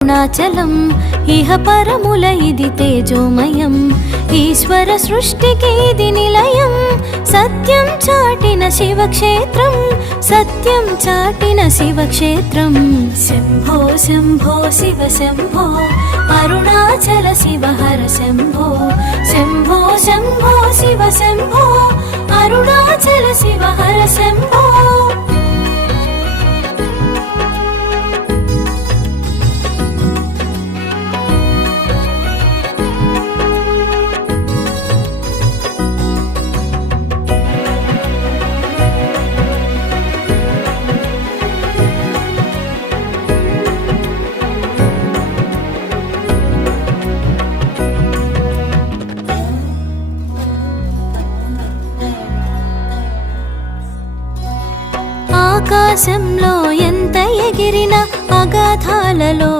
అరుణాచలం ఇహ పరముల ఇది తేజోమయం, ఈశ్వర సృష్టికి ఇది నిలయం. సత్యం చాటిన శివక్షేత్రం, సత్యం చాటిన శివక్షేత్రం. శంభో శంభో శివ శంభో, అరుణాచల శివ హర శంభో. శంభో శంభో శివ శంభో, అరుణాచల శివ హర శంభో. ఆకాశంలో ఎంత ఎగిరినా, అగాధాలలో